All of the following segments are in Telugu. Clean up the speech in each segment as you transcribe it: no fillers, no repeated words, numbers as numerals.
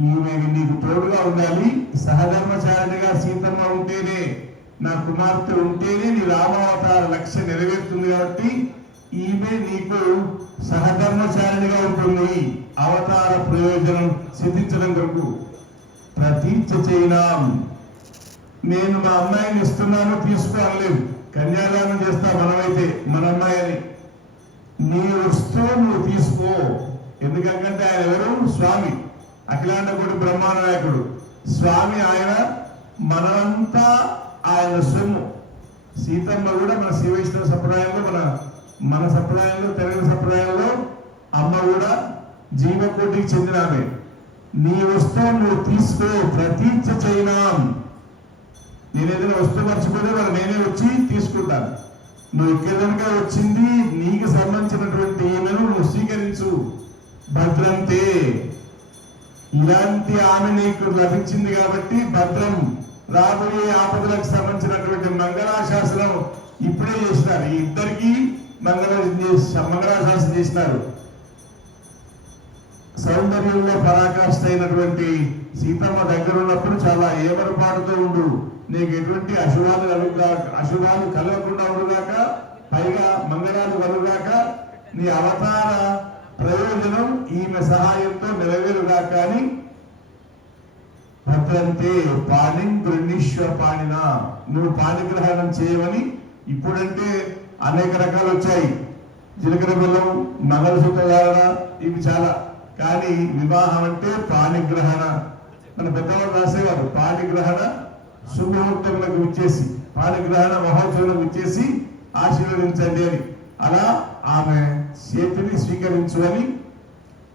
ఈమె నీకు తోడుగా ఉండాలి, సహధర్మచారిగా సీతమ్మ ఉంటేనే, నా కుమార్తె ఉంటేనే నీ రామావతార లక్ష్యం నెరవేరుతుంది. కాబట్టి ఈమె నీకు సహధర్మచారిగా ఉంటుంది. అవతార ప్రయోజనం సిద్ధించడం కొరకు ప్రతీక్ష చేయనాం. నేను మా అమ్మాయిని ఇస్తున్నాను తీసుకోలేదు, కన్యాదానం చేస్తా మనమైతే మన అమ్మాయిని, నీ వస్తూ నువ్వు తీసుకో. ఎందుకంటే ఆయన ఎవరు? స్వామి, అఖిలాండ కోటి బ్రహ్మాండ నాయకుడు స్వామి. ఆయన మనమంతా ఆయన సొమ్ము. సీతమ్మ కూడా మన శ్రీవైష్ణవ సంప్రదాయంలో, మన సంప్రదాయంలో, తెలుగు సంప్రదాయంలో అమ్మ కూడా జీవకోటికి చెందిన ఆమె. నీ వస్తువు నువ్వు తీసుకో, ప్రతీక్ష చేయనాం. నేను ఏదైనా వస్తువు మర్చిపోతే మరి నేనే వచ్చి తీసుకుంటాను. నువ్వు ఎక్కడనగా వచ్చింది నీకు సంబంధించినటువంటి ఈమెను నువ్వు స్వీకరించు. భద్రంతే, ఇలాంటి ఆమె నీకు లభించింది కాబట్టి భద్రం. రాబోయే ఆపదలకు సంబంధించినటువంటి మంగళాశాసనం ఇప్పుడే చేసినారు. ఈ ఇద్దరికి మంగళాశాసనం చేసినారు. సౌందర్యంలో పరాకాష్ఠ అయినటువంటి సీతమ్మ దగ్గర ఉన్నప్పుడు చాలా ఏమరపాటుతో ఉండు, నీకు ఎటువంటి అశుభాలు కలగకుండా ఉండుగాక, పైగా మంగళాలు కలుగాక, నీ అవతార ప్రయోజనం ఈమె సహాయంతో నెరవేరుగాక అని భద్రంతే పాణి గృహీశ్వర పాణిన, నువ్వు పాణిగ్రహణం చేయమని. ఇప్పుడంటే అనేక రకాలు వచ్చాయి, జీలకర్ర బెల్లం, మంగళసూత్రధారణ, ఇవి చాలా. కానీ వివాహం అంటే పాణిగ్రహణ. మన పెద్దవాళ్ళు రాసేవారు, పాణిగ్రహణ శుభముహూర్తములకు ఇచ్చేసి, పాణిగ్రహణ మహోత్సవాలకు ఇచ్చేసి ఆశీర్వదించండి అని. అలా ఆమె చేతిని స్వీకరించు అని.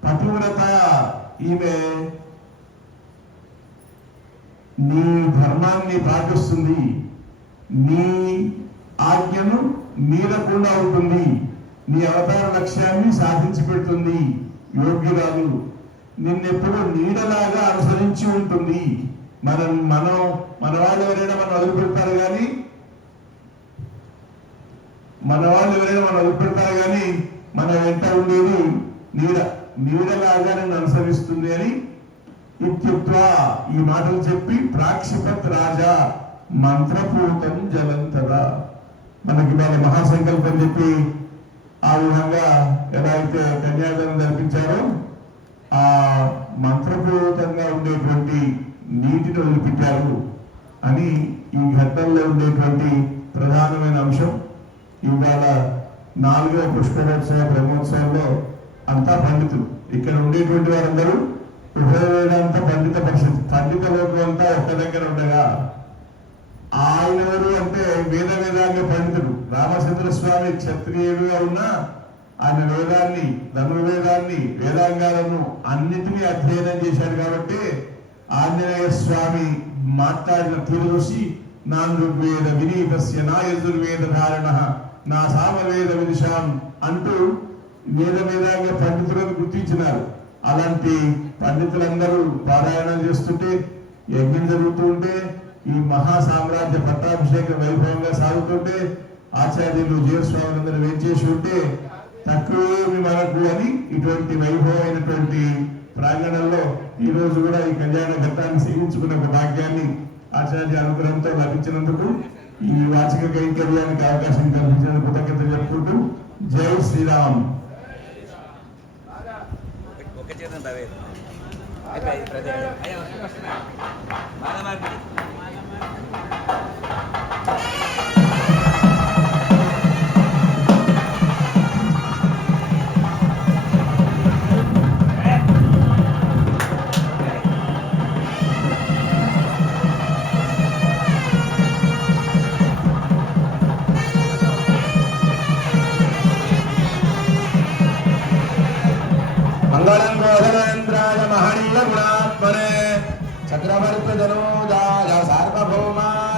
పతివ్రత ఈమె నీ ధర్మాన్ని పాటిస్తుంది, నీ ఆజ్ఞను మీరకుండా ఉంటుంది, నీ అవతార లక్ష్యాన్ని సాధించి పెడుతుంది. యోగ్యురాలు నిన్నెప్పుడు నీడలాగా అనుసరించి ఉంటుంది. మన వాళ్ళు ఎవరైనా మనం వదిలిపెడతారు కానీ మన వెంట ఉండేది నీడలాగా నన్ను అనుసరిస్తుంది అని ఇత్యుక్త్వా ఈ మాటలు చెప్పి ప్రాక్షిపత్ రాజా మంత్రపూతం జలంతర. మనకి వాళ్ళ మహాసంకల్పం చెప్పి ఆ విధంగా ఎలా అయితే కన్యాదానం జరిపించారో ఆ మంత్రపూరితంగా ఉండేటువంటి నీటిని వదిలిపెట్టారు అని ఈ ఘట్టంలో ఉండేటువంటి ప్రధానమైన అంశం. ఇవాళ 4వ పుష్కరోత్సవ బ్రహ్మోత్సవంలో అంతా పండితులు, ఇక్కడ ఉండేటువంటి వారందరూ ఉభయ వేదాంత పండిత పరిషత్, పండిత లోకం అంతా ఒక్క దగ్గర ఉండగా ఆయన ఎవరు అంటే వేదాంగ పండితుడు రామచంద్ర స్వామి. క్షత్రియుడుగా ఉన్న ఆయన వేదాన్ని, ధనుర్వేదాన్ని, వేదాంగాలను అన్నిటినీ అధ్యయనం చేశాడు. కాబట్టి ఆంజనేయ స్వామి మాట్లాడిన తీరు చూసి నా ఋగ్వేద వినీతస్య నా యజుర్వేద ధారణ నా సామవేద విదిశాం అంటూ వేదాంగ పండితులను గుర్తించినారు. అలాంటి పండితులందరూ పారాయణం చేస్తుంటే, యజ్ఞం జరుగుతూ ఉంటే, ఈ మహా సామ్రాజ్య పట్టాభిషేక వైభవంగా సాగుతుంటే, ఆచార్యులు జీవస్వాములందరూ వేంచేసి ఉంటే తక్కువేమి మనకు అని ఇటువంటి వైభవమైనటువంటి ప్రాంగణంలో ఈ రోజు కూడా ఈ కళ్యాణ ఘట్టాన్ని సేవించుకునే ఒక భాగ్యాన్ని ఆచార్య అనుగ్రహంతో లభించినందుకు, ఈ వాచిక కైంకర్యానికి అవకాశం కల్పించినందుకు కృతజ్ఞతలు చెప్పుకుంటూ జై శ్రీరామ్. మంగళం గోధనేంద్రాయ మహనీయ గుణాత్మనే చక్రవర్తి జనోదాయ సార్వభౌమాయ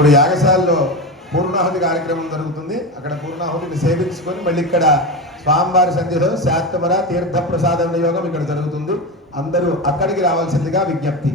ఇప్పుడు యాగశాలలో పూర్ణాహుతి కార్యక్రమం జరుగుతుంది. అక్కడ పూర్ణాహుతిని సేవించుకొని మళ్ళీ ఇక్కడ స్వామివారి సన్నిధిలో శాత్మర తీర్థ ప్రసాద వినియోగం ఇక్కడ జరుగుతుంది. అందరూ అక్కడికి రావాల్సిందిగా విజ్ఞప్తి.